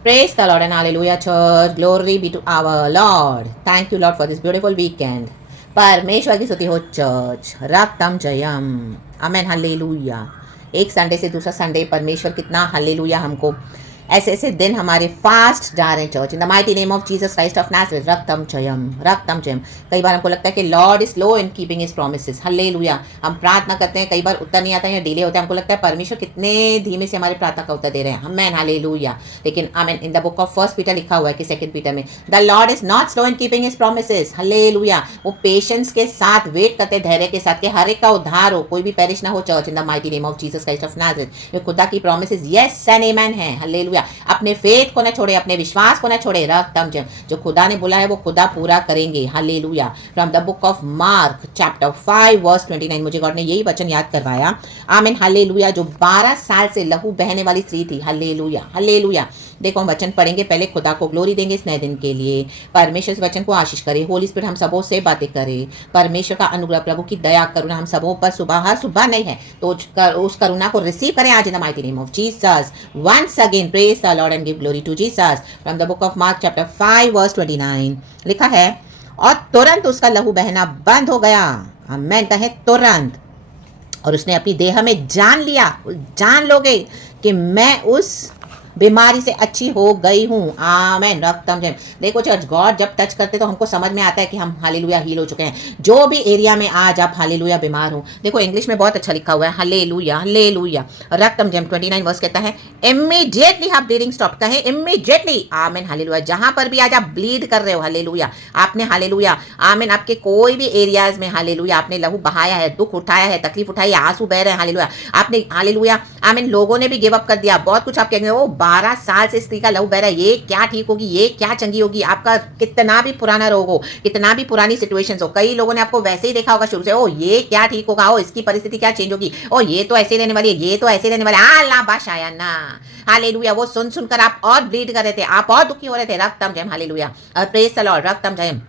Praise the Lord and hallelujah, church. Glory be to our Lord. Thank you, Lord, for this beautiful weekend. परमेश्वर की स्तुति हो church, रक्तम Jayam, amen, hallelujah. एक Sunday से दूसरा Sunday परमेश्वर कितना हालेलुया हमको ऐसे ऐसे दिन हमारे फास्ट जा रहे हैं church. In the mighty name of Jesus Christ of Nazareth, रक्तम जयम, रक्तम जयम। कई बार हमको लगता है कि lord is slow in keeping his promises, hallelujah. हम प्रार्थना करते हैं, कई बार उत्तर नहीं आता है या डिले होता है, हमको लगता है परमेश्वर कितने धीमे से हमारे प्रार्थना का उत्तर दे रहे हैं, आमेन, हालेलुया। लेकिन amen, in the book of first Peter लिखा हुआ है कि सेकंड पीटर में, the lord is not slow in keeping his promises, hallelujah. वो पेशेंस के साथ वेट करते, धैर्य के साथ कि हर एक का उद्धार हो, कोई भी पेरिश ना हो church. In the mighty name of Jesus Christ of Nazareth, ये खुदा की प्रॉमिसेस यस एंड आमेन है, हालेलुया। अपने फेथ को न छोड़े, अपने विश्वास को न छोड़े, रक्तम जयम। जो खुदा ने बोला है वो खुदा पूरा करेंगे, hallelujah. From the book of Mark chapter 5 verse 29, मुझे गॉड ने यही वचन याद करवाया, आमीन, हालेलुया। जो 12 साल से लहू बहने वाली स्त्री थी, हालेलुया, हालेलुया। देखो हम वचन पढ़ेंगे, पहले खुदा को ग्लोरी देंगे इस नए दिन के लिए। परमेश्वर इस वचन को आशीष करे, होली स्पिरिट हम सबों से बातें करे। परमेश्वर का अनुग्रह, प्रभु की दया, करुणा हम सबों पर सुबह हर सुबह नहीं है तो उस करुणा को रिसीव करें आज in the mighty name of Jesus. Once again praise the Lord and give glory to Jesus. From the book of Mark chapter 5 verse 29 लिखा है, और तुरंत उसका लहू बहना बंद हो गया, आमेन कहे तुरंत। और उसने अपनी देह में जान लिया, जान लोगे कि मैं उस बीमारी से अच्छी हो गई हूँ, आमेन, रक्तम जयम। देखो चर्च, गॉड जब टच करते तो हमको समझ में आता है कि हम हालेलुया हील हो चुके हैं। जो भी एरिया में आज आप हालेलुया बीमार हो, देखो इंग्लिश में बहुत अच्छा लिखा हुआ है, हालेलुया, हालेलुया, रक्तम जयम। 29 वर्स कहता है, इमीडिएटली आप ब्लीडिंग स्टॉप, कहे इमीडिएटली, आमेन, हालेलुया। जहां पर भी आज आप ब्लीड कर रहे हो, हालेलुया, आपने हालेलुया, आमेन, आपके कोई भी एरियाज में हालेलुया आपने लहू बहाया है, दुख उठाया है, तकलीफ उठाई है, आंसू बह रहे हैं, हालेलुया, आपने हालेलुया, आमीन, लोगों ने भी गिव अप कर दिया, बहुत कुछ आप कहेंगे, ओ 12 साल से स्त्री का लहू बह रहा है, ये क्या ठीक होगी, ये क्या चंगी होगी। आपका कितना भी पुराना रोग हो, कितना भी पुरानी सिचुएशंस हो, कई लोगों ने आपको वैसे ही देखा होगा शुरू से, ओ ये क्या ठीक होगा, ओ इसकी परिस्थिति क्या चेंज होगी, ओ ये तो ऐसे रहने वाली है, ये तो ऐसे रहने वाले, अल्लाह बाशाया ना, हालेलुया। वो सुन सुनकर आप और ब्लीड कर रहे थे, आप और दुखी हो रहे थे, रक्तम जयम, हालेलुया, प्रेज द लॉर्ड, रक्तम जयम,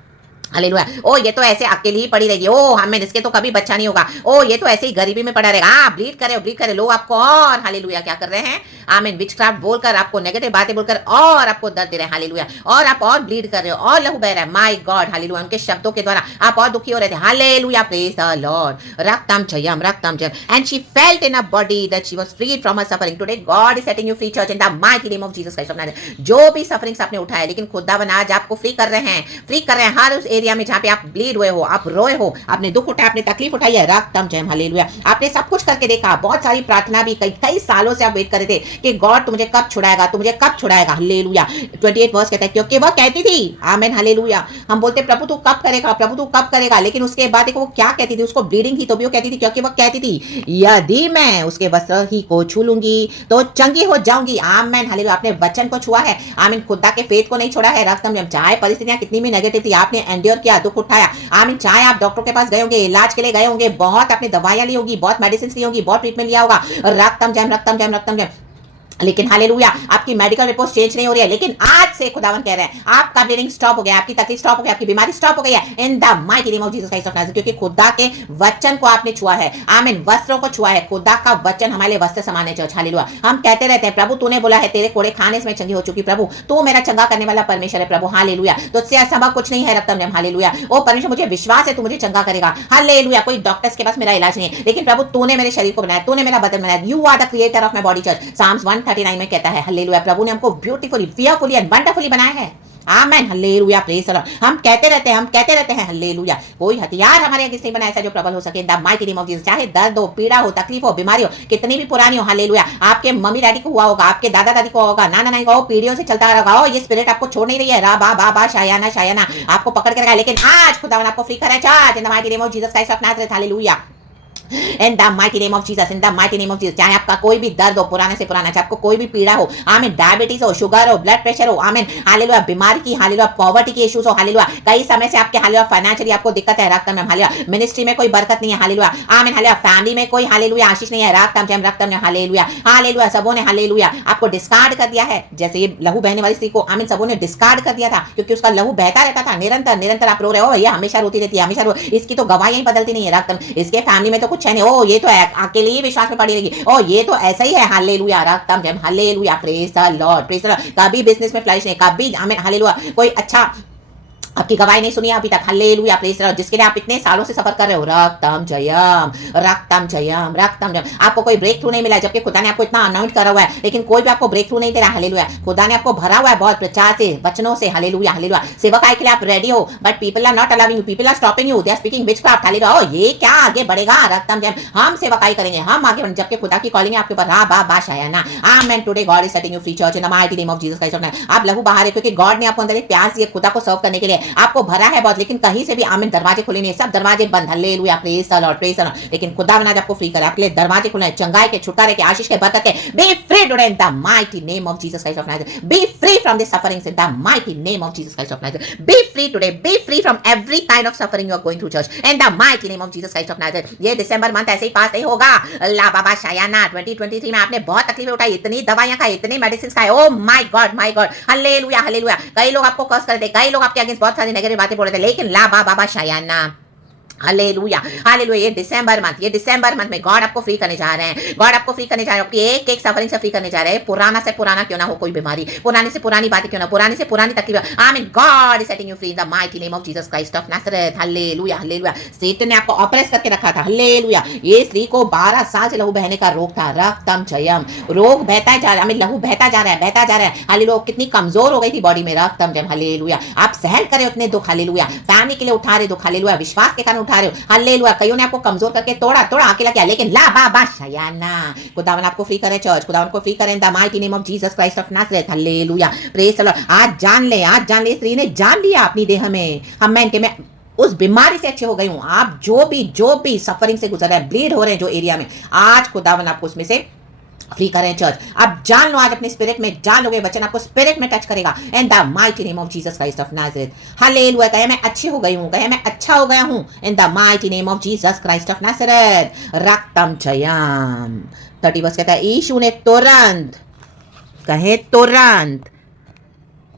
हालेलुया। ओ ये तो ऐसे अकेली ही पड़ी रहेगी, ओ हमें इसके तो कभी बच्चा नहीं होगा, ओ ये तो ऐसे ही गरीबी में पड़ा रहेगा, हाँ ब्लीड करे लोग आपको और हालेलुया क्या कर रहे हैं, आमीन, विचक्राफ्ट बोलकर, आपको नेगेटिव बातें बोलकर और आपको दर्द दे रहे हैं, हालेलुया, और आप और ब्लीड कर रहे हो और लहू बह रहा है, माय गॉड, हालेलुया। उनके शब्दों के द्वारा आप और दुखी हो रहे थे, हालेलुया, प्रेज द लॉर्ड, रक्तम जयम, रक्तम जयम। And she felt in a body that she was freed from her suffering. Today God is setting you free church in the mighty name of Jesus Christ of Nazareth. जो भी sufferings आपने उठाया, लेकिन खुदावन आज आपको फ्री कर रहे हैं, फ्री कर रहे हैं हर उस एरिया में जहां पे आप ब्लीड हुए हो, आप रोए हो, आपने दुख उठाया, आपने तकलीफ उठाई है, रक्तम जयम, हालेलुया। आपने सब कुछ करके देखा, बहुत सारी प्रार्थना भी, कई कई सालों से आप वेट कर रहे थे कि गॉड तू मुझे कब छुड़ाएगा, तू मुझे कब छुड़ाएगा, हालेलुया। 28 वर्स कहता है, क्योंकि वह कहती थी, आमीन, हालेलुया। हम बोलते प्रभु तू कब करेगा, प्रभु तू कब करेगा, लेकिन उसके बाद देखो वो क्या कहती थी, उसको ब्लीडिंग थी तो भी वो कहती थी, क्योंकि वह कहती थी यदि मैं उसके वस्त्र ही को छू लूंगी तो चंगी हो जाऊंगी, आमीन, हालेलुया। आपने वचन को छुआ है, आमीन, खुदा के फेथ को नहीं छोड़ा है, रक्तम जयम। चाहे परिस्थितियां कितनी भी नेगेटिव थी, आपने एंड्योर किया, दुख उठाया, आमीन। चाहे आप डॉक्टर के पास गए होंगे, इलाज के लिए गए होंगे, बहुत आपने दवाइयां ली होगी, बहुत मेडिसिन ली होगी, बहुत ट्रीटमेंट लिया होगा, रक्तम जयम, रक्तम जयम, रक्तम जयम। लेकिन हालेलुया आपकी मेडिकल रिपोर्ट चेंज नहीं हो रही है, लेकिन आज से खुदावन कह रहे हैं आपका ब्लीडिंग स्टॉप हो गया, आपकी तकलीफ स्टॉप हो गई, आपकी बीमारी स्टॉप हो गई है, इन the mighty name of Jesus Christ of Nazareth. क्योंकि खुदा के वचन को आपने छुआ है, आमीन, वस्त्रों को छुआ है। खुदा का वचन हमारे लिए वस्त्र समान है चर्च, हालेलुया। हम कहते रहते हैं प्रभु तूने बोला है तेरे कोड़े खाने से मैं चंगी हो चुकी, प्रभु तू मेरा चंगा करने वाला परमेश्वर है, प्रभु हालेलुया। तो इससे असंभव कुछ नहीं है, रक्तम जयम, हालेलुया। ओ परमेश्वर मुझे विश्वास है तू मुझे चंगा करेगा, हालेलुया। कोई डॉक्टर्स के पास मेरा इलाज नहीं है, लेकिन प्रभु तूने मेरे शरीर को बनाया, तूने मेरा बदन बनाया, you are the creator of my body church, psalms 139 में कहता है, हालेलुया। प्रभु ने हमको ब्यूटीफुली, फियरफुली एंड वंडरफुली बनाया है, आमेन, हालेलुया, प्रेज द लॉर्ड। हम कहते रहते हैं हालेलुया, कोई हथियार हमारे अगेंस्ट नहीं बनाया ऐसा जो प्रबल हो सके, इन the mighty name of Jesus. चाहे दर्द हो, पीड़ा हो, तकलीफ हो, बीमारी हो, कितनी भी पुरानी हो, हालेलुया। आपके मम्मी डैडी को हुआ होगा, आपके दादा दादी को होगा, नाना नानी को, पीढ़ियों से चलता रहा, ये स्पिरिट आपको छोड़ नहीं रही है, रा बा बा बा शायाना शायाना आपको पकड़ के रखा है, लेकिन आज खुदावन आपको फ्री कर रहा है, इन the mighty name of Jesus Christ of Nazareth, hallelujah. In the mighty name of Jesus, in the mighty name of Jesus. चाहे आपका कोई भी दर्द हो, पुराने से पुराना, चाहे आपको कोई भी पीड़ा हो, आमीन, डायबिटीज हो, शुगर हो, ब्लड प्रेशर हो, आमीन, हालेलुया, बीमारी की, हालेलुया, पॉवर्टी के इश्यूज हो, हालेलुया, कई समय से आपके हालेलुया फाइनेंशियली आपको दिक्कत है, रक्तम जयम, हालेलुया, मिनिस्ट्री में कोई बरकत नहीं है, हालेलुया, आमीन, हालेलुया, फैमिली में कोई हालेलुया आशीष नहीं है, रक्तम जयम, रक्तम जयम, हालेलुया, हालेलुया। सबों ने हालेलुया आपको डिस्कार्ड कर दिया है, जैसे ये लहू बहने वाली स्त्री को, आमीन, सबों ने डिस्कार्ड कर दिया था, क्योंकि उसका लहू बहता रहता था निरंतर निरंतर। आप रो रहे हो ये हमेशा रोती रहती है, हमेशा इसकी तो गवाहियां बदलती नहीं है, रक्तम, इसके फैमिली में तो कुछ कुछ है नहीं, ओ ये तो अकेले ही विश्वास में पड़ी रहेगी, ओ ये तो ऐसा ही है, हालेलुया, रक्तम जयम, hallelujah, praise the Lord, praise the lord. कभी बिजनेस में फ्लरिश नहीं, कभी आमीन, हालेलुया, कोई अच्छा आपकी गवाही नहीं सुनी अभी तक, हालेलुया, प्रेज द लॉर्ड, जिसके लिए आप इतने सालों से सफर कर रहे हो, रक्तम जयम, रक्तम जयम, रक्तम जयम। आपको कोई ब्रेक थ्रू नहीं मिला, जबकि खुदा ने आपको इतना अनाउंस करा हुआ है, लेकिन कोई भी आपको ब्रेक थ्रू नहीं दे रहा, हालेलुया। खुदा ने आपको भरा हुआ है बहुत प्रचार से, वचनों से, हालेलुया, हालेलुया। सेवकाई के लिए आप रेडी हो, but people are not allowing you, people are stopping you, they are speaking witchcraft, hallelujah. ओ ये क्या आगे बढ़ेगा, रक्तम जयम, हम सेवकाई करेंगे, हम आगे बढ़ेंगे, जबकि खुदा की कॉलिंग है आपके ऊपर, रा बा बा शायाना। Amen. Today God is setting you free church in the mighty name of Jesus Christ. आप लहू बहा रहे, क्योंकि गॉड ने आपको अंदर एक प्यास दिया खुदा को सर्व करने के लिए, आपको भरा है बहुत, लेकिन कहीं से भी आमीन दरवाजे खुले नहीं, सब दरवाजे बंद, hallelujah, praise the Lord, praise the Lord. लेकिन खुदा ने आपको फ्री करा, आपके लिए दरवाजे खुले हैं, चंगाई के, छुटकारे के, आशीष के, बरकत के। Be free today in the mighty name of Jesus Christ of Nazareth. Be free from the sufferings in the mighty name of Jesus Christ of Nazareth. Be free today, be free from every kind of suffering you are going through church in the mighty name of Jesus Christ of Nazareth. ये दिसंबर month ऐसे ही पास नहीं होगा, अल्लाह बाबा शायाना। 2023 में आपने बहुत तकलीफें उठाई, इतनी दवाइयां खाई, इतनी मेडिसिन खाए, oh my God, hallelujah, hallelujah. कई लोग आपको कर्स कर रहे थे, कई लोग आपके अगेंस्ट बहुत सारी नेगेटिव बातें बोल रहे थे, लेकिन ला बाबा शायाना, हालेलुया, हालेलुया। ये दिसंबर मंथ में गॉड आपको फ्री करने जा रहे हैं, गॉड आपको फ्री करने जा रहे हैं, आपकी एक एक सफरिंग से फ्री करने जा रहे हैं। पुराना से पुराना क्यों ना हो कोई बीमारी, पुरानी से पुरानी बातें क्यों ना, पुरानी से पुरानी तकलीफ, आमीन, God is setting you free in the mighty name of Jesus Christ of Nazareth, hallelujah, hallelujah. Satan ने आपको ऑपरेस करके रखा था, हालेलुया। ये स्त्री को 12 साल से लहू बहने का रोग था, रक्तम जयम, रोग बहता जा रहा है, आमीन, लहू बहता जा रहा है, बहता जा रहा है, हालेलुया। कितनी कमजोर हो गई थी बॉडी में, रक्तम जयम, हालेलुया। आप सहन करे उतने दुख, हालेलुया, फैमिली के लिए उठा रहे दुख, हालेलुया, विश्वास के कारण उठा रहे हो, हालेलुया। कईयों ने आपको कमजोर करके तोड़ा अकेला किया, लेकिन ला बाबा शायाना, खुदावन आपको फ्री करे चर्च, खुदावन को फ्री करे इन the mighty name of Jesus Christ of Nazareth, hallelujah, praise the Lord. आज जान ले स्त्री ने जान लिया अपनी देह में, हम मैं उस बीमारी से अच्छे हो गई हूं। आप जो भी सफरिंग से गुजर रहे हैं, ब्लीड हो रहे हैं जो एरिया में, आज खुदावन आपको उसमें से फ्री करें चर्च। अब जान लो, आज अपने स्पिरिट में जान लोगे, वचन आपको स्पिरिट में टच करेगा इन the mighty name of Jesus Christ of Nazareth, hallelujah. कहे मैं अच्छी हो गई हूं, कहे मैं अच्छा हो गया हूं in the mighty name of Jesus Christ of Nazareth, रक्तम जयम। 30 वर्ष कहता है, यीशु ने तुरंत, कहे तुरंत,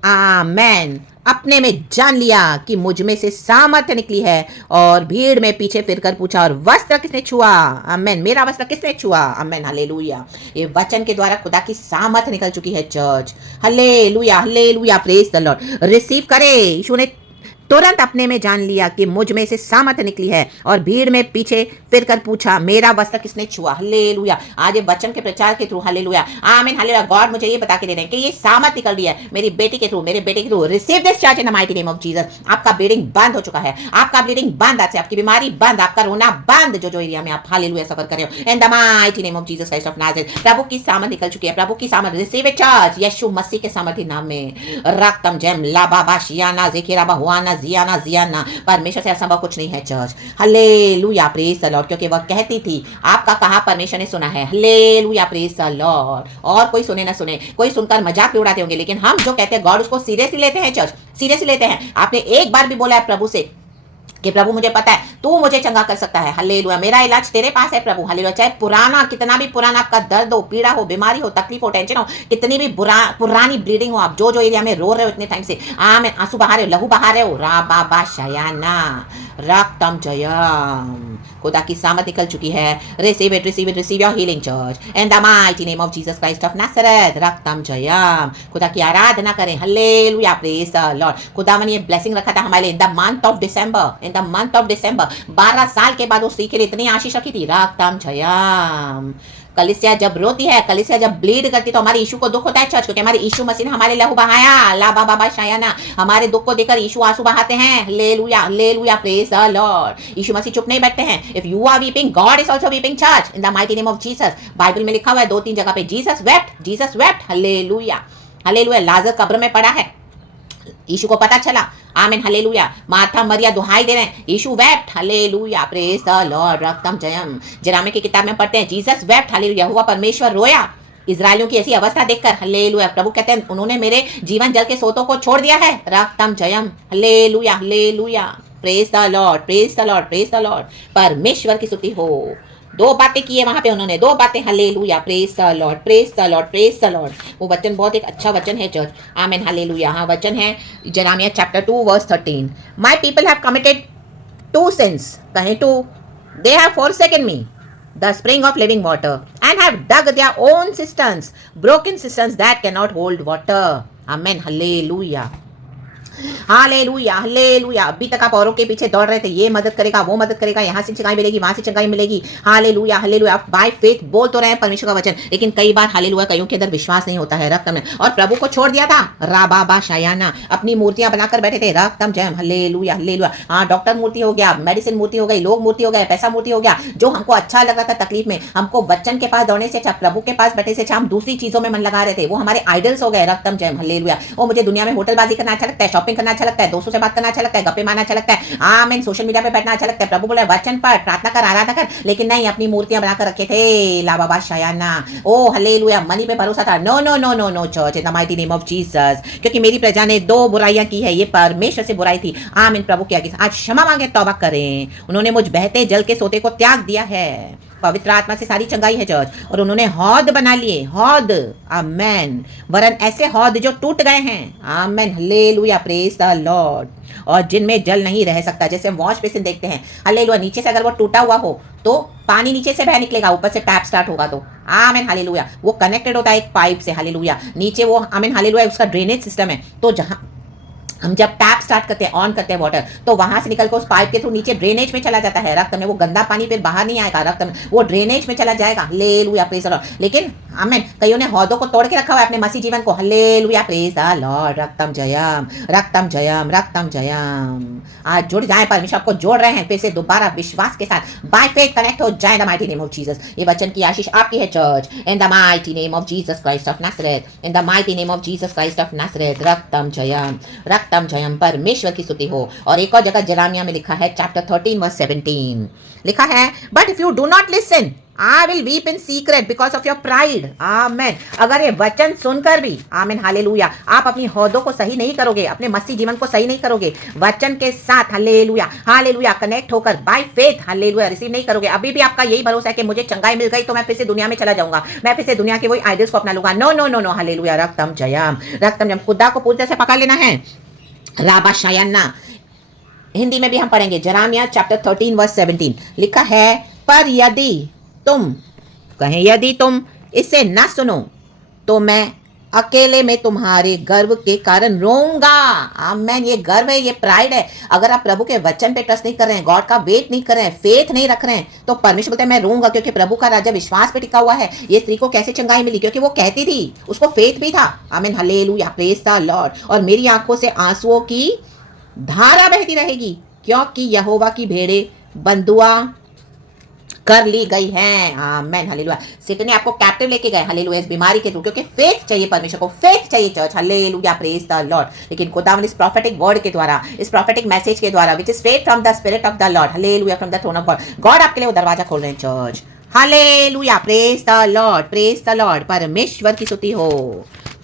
आमेन, अपने में जान लिया कि मुझ में से सामर्थ्य निकली है, और भीड़ में पीछे फिरकर पूछा, और वस्त्र किसने छुआ, आमेन, मेरा वस्त्र किसने छुआ, आमेन, हालेलुया। ये वचन के द्वारा खुदा की सामर्थ्य निकल चुकी है church, hallelujah, hallelujah, praise the Lord. Receive करे, यीशु ने तुरंत अपने में जान लिया कि मुझ में से सामर्थ्य निकली है, और भीड़ में पीछे फिरकर पूछा, मेरा वस्त्र किसने छुआ, हालेलुया। आज ये वचन के प्रचार के थ्रू, हालेलुया, आमीन, हालेलुया, गॉड मुझे ये बता के दे रहे हैं कि ये सामर्थ्य निकल रही है मेरी बेटी के थ्रू, मेरे बेटे के through. Receive this charge in the mighty name of Jesus. आपका ब्लीडिंग बंद हो चुका है, आपका ब्लीडिंग बंद, आज से आपकी बीमारी बंद, आपका रोना बंद, जो एरिया में आप हालेलुया सफर कर रहे हो, in the mighty name of Jesus Christ of Nazareth. प्रभु की सामर्थ्य निकल चुकी है, प्रभु की सामर्थ्य, रिसीव इट चार्ज, यीशु मसीह के सामर्थ्य नाम में, रक्तम जयम, ला बाबा शियाना, ज़ेखेरा बहुआना, जियाना जियाना। परमेश्वर से असंभव कुछ नहीं है church, hallelujah, praise the Lord. क्योंकि वह कहती थी, आपका कहा परमेश्वर ने सुना है, हालेलुया, प्रेज द लॉर्ड। और कोई सुने ना सुने, कोई सुनकर मजाक भी उड़ाते होंगे, लेकिन हम जो कहते हैं गॉड उसको सीरियसली लेते हैं चर्च, सीरियसली लेते हैं। आपने एक बार भी बोला है प्रभु से कि प्रभु मुझे पता है तू मुझे चंगा कर सकता है, हालेलुया, मेरा इलाज तेरे पास है प्रभु, हालेलुया। चाहे पुराना, कितना भी पुराना आपका दर्द हो, पीड़ा हो, बीमारी हो, तकलीफ हो, टेंशन हो, कितनी भी पुरानी ब्लीडिंग हो, आप जो एरिया में रो रहे हो इतने टाइम से, आमेन, आंसू बहा रहे हो, लहू बहा रहे हो, रा बाबा शायाना, रक्तम जयम, खुदा की सामर्थ निकल चुकी है। Receive it, receive it, receive your healing church in the mighty name of Jesus Christ of Nazareth, रक्तम जयम। खुदा की आराधना करें, हालेलुया, प्रेज द लॉर्ड। खुदावन ये ब्लेसिंग रखा था हमारे लिए in the month of December, in the month of December. 12 साल के बाद उस स्त्री के लिए इतनी आशीष रखी थी, रक्तम जयम। कलीसिया जब रोती है, कलीसिया जब ब्लीड करती है, तो हमारे यीशु को दुख होता है चर्च, क्योंकि हमारे यीशु मसीह ने हमारे लहू बहाया, ला बाबा शायाना। हमारे दुख को देखकर यीशु आंसू बहाते हैं, hallelujah, hallelujah, praise the lord. यीशु मसीह चुप नहीं बैठते हैं। If you are weeping, God is also weeping church in the mighty name of Jesus. Bible में लिखा हुआ है 2-3 जगह पे, Jesus wept, Jesus wept, hallelujah, hallelujah. लाजर कब्र में पड़ा है, यीशु को पता चला, आमीन, हालेलुया। मार्था मरिया दुहाई दे रहे हैं, यीशु wept, hallelujah, praise the lord, रक्तम जयम। जरामे की किताब में पढ़ते हैं, जीसस वेप्ट, हालेलुया, हुआ परमेश्वर रोया इजरायलियों की ऐसी अवस्था देखकर, हालेलुया। प्रभु कहते हैं उन्होंने मेरे जीवन जल के सोतों को छोड़ दिया है, रक्तम जयम, hallelujah, hallelujah, praise the Lord, praise the Lord, praise the Lord. परमेश्वर की स्तुति हो। 2 बातें की है वहां पे उन्होंने, 2 बातें, hallelujah, praise the Lord, praise the Lord, praise the Lord. वो वचन बहुत एक अच्छा वचन है चर्च, आमीन, हालेलुया। हाँ, वचन है Jeremiah chapter 2 verse 13, my people have committed 2 sins, कहें 2, they have forsaken me, the spring of living water, and have dug their own cisterns, broken cisterns that cannot hold water. Amen. Hallelujah. Hallelujah hallelujah. अभी तक आप औरों के पीछे दौड़ रहे थे, ये मदद करेगा वो मदद करेगा, यहाँ से चंगाई मिलेगी वहां से चंगाई मिलेगी। Hallelujah hallelujah. आप बाय फेथ बोल तो रहे हैं परमेश्वर का वचन, लेकिन कई बार हालेलुया कईयों के अंदर विश्वास नहीं होता है। रक्तम ने और प्रभु को छोड़ दिया था, राबाबा शायाना, अपनी मूर्तियां बनाकर बैठे थे। रक्तम जयम हालेलुया हालेलुया। हाँ, डॉक्टर मूर्ति हो गया, मेडिसिन मूर्ति हो गई, लोग मूर्ति हो गए, पैसा मूर्ति हो गया। जो हमको अच्छा लग रहा था तकलीफ में, हमको वचन के पास दौड़ने से अच्छा, प्रभु के पास बैठे से अच्छा हम दूसरी चीजों में मन लगा रहे थे, वो हमारे आइडल्स हो गए। रक्तम जयम हालेलुया। वो मुझे दुनिया में होटलबाजी करना अच्छा लगता है, शॉपिंग करना अच्छा लगता है, दोस्तों से बात करना अच्छा लगता है, गप्पे मारना अच्छा लगता है, आमीन, सोशल मीडिया पे बैठना अच्छा लगता है। प्रभु बोले वचन पढ़, प्रार्थना कर, आराधना कर, लेकिन नहीं, अपनी मूर्तियां बनाकर रखे थे। ला बाबा शायाना। ओ हालेलुया। मनी पे भरोसा था। No no no no no church, in the mighty name of Jesus. क्योंकि मेरी प्रजा ने 2 बुराइयां की है, ये परमेश्वर से बुराई थी। आमीन। प्रभु के आगे आज क्षमा मांगे, तौबा करें। उन्होंने मुझ बहते जल के सोते को त्याग दिया है। पवित्र आत्मा से सारी चंगाई है चर्च, और उन्होंने हौद बना लिए, हौद। आमेन। वरन ऐसे हौद जो टूट गए हैं। Amen. Hallelujah. Praise the Lord. और जिनमें जल नहीं रह सकता, जैसे हम वॉश बेसिन देखते हैं, हालेलुया, नीचे से अगर वो टूटा हुआ हो तो पानी नीचे से बह निकलेगा, ऊपर से टैप स्टार्ट होगा तो आमेन हालेलुया। वो कनेक्टेड होता है एक पाइप से, हालेलुया, नीचे वो आमेन हालेलुया उसका ड्रेनेज सिस्टम है। तो जहां हम जब टैप स्टार्ट करते हैं, ऑन करते हैं वाटर, तो वहां से निकल कर उस पाइप के थ्रू नीचे ड्रेनेज में चला जाता है। रक्त में वो गंदा पानी फिर बाहर नहीं आएगा, रक्त में वो ड्रेनेज में चला जाएगा। Hallelujah praise the Lord. लेकिन आमेन, कईयों ने हौदों को तोड़ के रखा हुआ है अपने मसीह जीवन को। Hallelujah praise the lord. रक्तम जयम रक्तम जयम रक्तम जयम। आज जुड़ जाए, परमेश्वर आपको जोड़ रहे हैं फिर से दोबारा विश्वास के साथ, बाय फेथ कनेक्ट हो जाए the mighty name of Jesus. ये वचन की आशीष आपकी है church, in the mighty name of Jesus Christ of Nazareth, in the mighty name of Jesus Christ of Nazareth. रक्तम जयम रक्तम जयम। परमेश्वर की स्तुति हो। और एक और जगह जेरेमिया में लिखा है, चैप्टर 13 वर्स 17 लिखा है, but if you do not listen I will weep in secret because of your pride. आमेन। अगर ये वचन सुनकर भी, आमेन हालेलुया, आप अपनी हौदों को सही नहीं करोगे, अपने मसीह जीवन को सही नहीं करोगे, वचन के साथ हालेलुया हालेलुया कनेक्ट होकर बाय फेथ हालेलुया रिसीव नहीं करोगे, अभी भी आपका यही भरोसा है कि मुझे चंगाई मिल गई तो मैं फिर से दुनिया में चला जाऊंगा, मैं फिर से दुनिया के वही आइडल्स को अपना लूंगा। No no no no hallelujah. रक्तम जयम रक्तम जयम। खुदा को पूरी तरह से पकड़ लेना है। राबा शायन्ना। हिंदी में भी हम पढ़ेंगे, जेरेमिया चैप्टर 13 वर्स 17 लिखा है, पर यदि तुम कहें, यदि तुम इसे ना सुनो तो मैं अकेले में तुम्हारे गर्व के कारण रोऊंगा। आमेन। ये गर्व है, ये प्राइड है। अगर आप प्रभु के वचन पे ट्रस्ट नहीं कर रहे हैं, गॉड का वेट नहीं कर रहे हैं, फेथ नहीं रख रहे हैं, तो परमेश्वर बोलते हैं मैं रोऊंगा, क्योंकि प्रभु का राज्य विश्वास पे टिका हुआ है। ये स्त्री को कैसे चंगाई मिली? क्योंकि वो कहती थी, उसको फेथ भी था। Amen hallelujah praise the Lord. और मेरी आंखों से आंसुओं की धारा बहती रहेगी, क्योंकि यहोवा की भेड़ें बंधुआ कर ली गई हैं। Amen hallelujah. सैतान ने आपको कैप्टिव लेके गए, हालेलुया, इस बीमारी के थ्रू, क्योंकि फेथ चाहिए परमेश्वर को, फेथ चाहिए church, hallelujah praise the Lord. लेकिन खुदावंद इस प्रोफेटिक वर्ड के द्वारा, इस प्रोफेटिक मैसेज के द्वारा, which is straight from the spirit of the Lord, hallelujah, from the throne of God, God आपके लिए वो दरवाजा खोल रहे हैं church. Hallelujah praise the Lord, praise the Lord. परमेश्वर की स्तुति हो।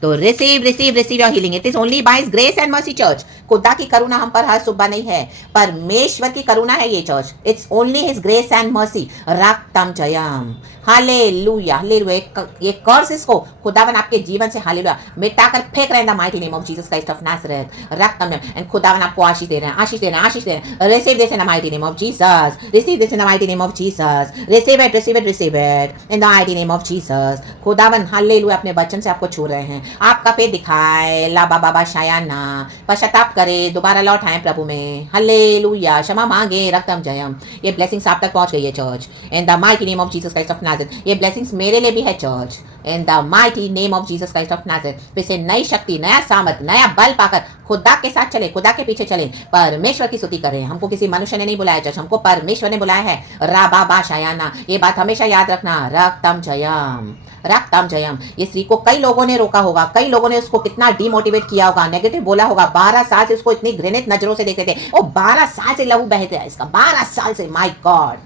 तो receive receive receive your healing. It is only by his grace and mercy church. खुदा की करुणा हम पर हर सुबह नहीं है, परमेश्वर की करुणा है ये church. It's only his grace and mercy. रक्तम जयम हालेलुया हालेलुया। ये कर्स इसको खुदावन आपके जीवन से हालेलुया मिटाकर फेंक रहे हैं the mighty name of Jesus Christ of Nazareth. रक्तम एंड खुदावन आपको आशीष दे रहे हैं, आशीष दे रहे हैं, आशीष दे रहे हैं। Receive this in the mighty name of Jesus, receive this in the mighty name of Jesus, receive it receive it receive it in the mighty name of Jesus. खुदावन हालेलुया अपने वचन से आपको छू रहे हैं, आपका फेथ दिखाए, ला बाबा शायाना, पश्चाताप करे, दोबारा लौट आए प्रभु में, हालेलुया, क्षमा मांगे। रक्तम जयम। ये ब्लेसिंग्स आप तक पहुंच गई है church, in the mighty name of Jesus Christ of Nazareth. ये ब्लेसिंग्स मेरे लिए भी है church, in the mighty name of Jesus Christ of Nazareth. फिर से नई शक्ति, नया सामर्थ, नया बल पाकर खुदा के साथ चले, खुदा के पीछे चले, परमेश्वर की स्तुति करें। हमको किसी मनुष्य ने नहीं बुलाया चर्च, हमको परमेश्वर ने बुलाया है। राबा शायाना, ये बात हमेशा याद रखना। रक्तम जयम रक्तम जयम। ये स्त्री को कई लोगों ने रोका होगा, कई लोगों ने उसको कितना डिमोटिवेट किया होगा, नेगेटिव बोला होगा। 12 साल से उसको इतनी घृणित नजरों से देखते थे। वो 12 साल से लहू बहते हैं इसका, 12 साल से, माय गॉड।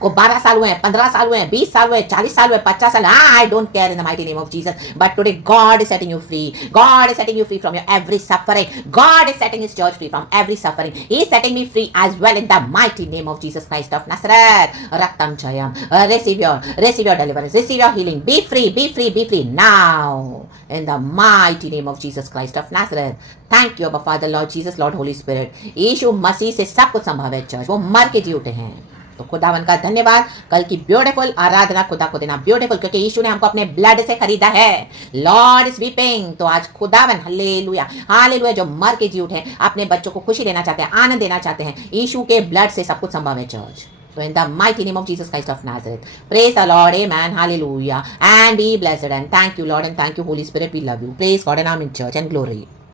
को 12 साल हुए हैं, 15 साल हुए हैं, 20 साल हुए हैं, 40 साल हुए, 50 साल। I don't care in the mighty name of Jesus, but today God is setting you free, God is setting you free from your every suffering, God is setting his church free from every suffering, he is setting me free as well in the mighty name of Jesus Christ of Nazareth. रक्तम जयम। Receive your deliverance, receive your healing, be free be free be free now in the mighty name of Jesus Christ of Nazareth. Thank you, Abba Father, Lord Jesus, Lord Holy Spirit. यीशु मसीह से सब कुछ संभव है church, वो मर के जी उठे हैं। तो खुदावन का धन्यवाद। कल की ब्यूटीफुल आराधना खुदा को देना ब्यूटीफुल, क्योंकि यीशु ने हमको अपने ब्लड से खरीदा है। Lord is weeping. तो आज खुदावन हालेलुया हालेलुया जो मर के जी उठे, अपने बच्चों को खुशी देना चाहते हैं, आनंद देना चाहते हैं। यीशु के ब्लड से सब कुछ संभव है church. So in the mighty name of Jesus Christ of Nazareth, praise the Lord, amen, hallelujah, and be blessed, and thank you Lord, and thank you Holy Spirit, we love you. Praise God and amen church, and glory.